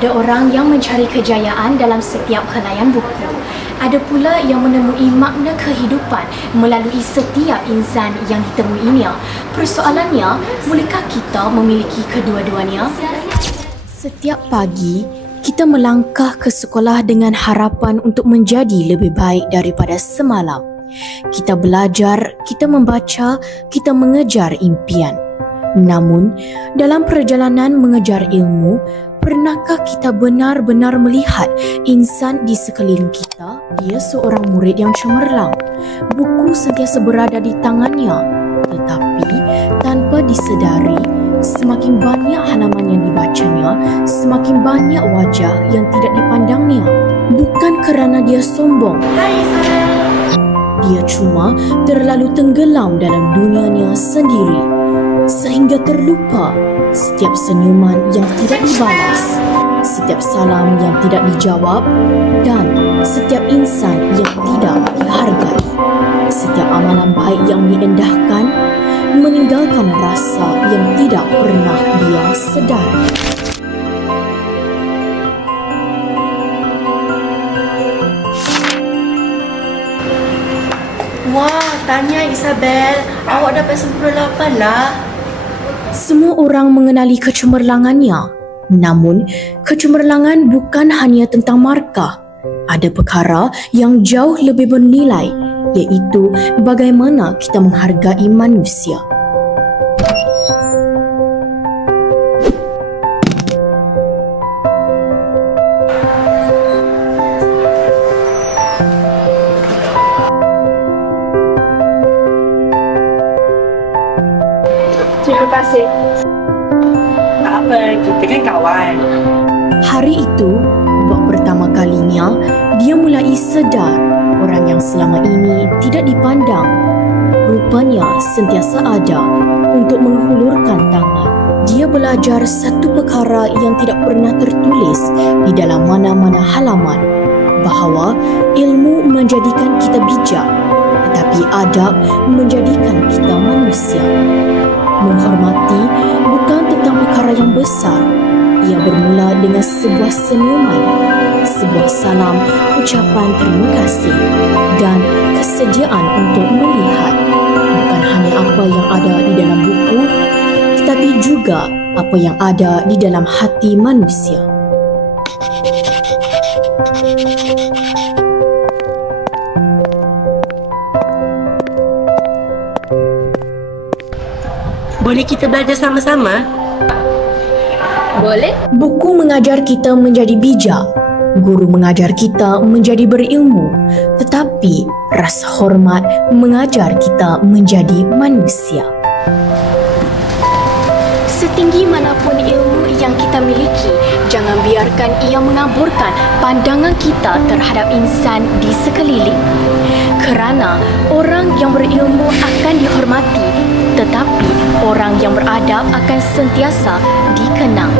Ada orang yang mencari kejayaan dalam setiap helaian buku. Ada pula yang menemui makna kehidupan melalui setiap insan yang ditemuinya. Persoalannya, bolehkah kita memiliki kedua-duanya? Setiap pagi, kita melangkah ke sekolah dengan harapan untuk menjadi lebih baik daripada semalam. Kita belajar, kita membaca, kita mengejar impian. Namun, dalam perjalanan mengejar ilmu, pernahkah kita benar-benar melihat insan di sekeliling kita? Dia seorang murid yang cemerlang. Buku sentiasa berada di tangannya. Tetapi, tanpa disedari, semakin banyak halaman yang dibacanya, semakin banyak wajah yang tidak dipandangnya. Bukan kerana dia sombong. Dia cuma terlalu tenggelam dalam dunianya sendiri, sehingga terlupa setiap senyuman yang tidak dibalas, setiap salam yang tidak dijawab, dan setiap insan yang tidak dihargai. Setiap amalan baik yang diendahkan meninggalkan rasa yang tidak pernah dia sedari. Wah, tanya Isabel, awak dapat 98 lah. Semua orang mengenali kecemerlangannya. Namun, kecemerlangan bukan hanya tentang markah. Ada perkara yang jauh lebih bernilai, iaitu bagaimana kita menghargai manusia. Terima kasih. Tak apa, kita kan kawan. Hari itu, buat pertama kalinya, dia mulai sedar orang yang selama ini tidak dipandang. Rupanya sentiasa ada untuk menghulurkan tangan. Dia belajar satu perkara yang tidak pernah tertulis di dalam mana-mana halaman, bahawa ilmu menjadikan kita bijak, tetapi adab menjadikan kita manusia. Menghormati bukan tentang perkara yang besar. Ia bermula dengan sebuah senyuman, sebuah salam, ucapan terima kasih dan kesediaan untuk melihat bukan hanya apa yang ada di dalam buku, tetapi juga apa yang ada di dalam hati manusia. Boleh kita belajar sama-sama? Boleh? Buku mengajar kita menjadi bijak, guru mengajar kita menjadi berilmu, tetapi rasa hormat mengajar kita menjadi manusia. Setinggi manapun ilmu yang kita miliki, jangan biarkan ia mengaburkan pandangan kita terhadap insan di sekeliling. Kerana orang yang berilmu akan dihormati, tetapi orang yang beradab akan sentiasa dikenang.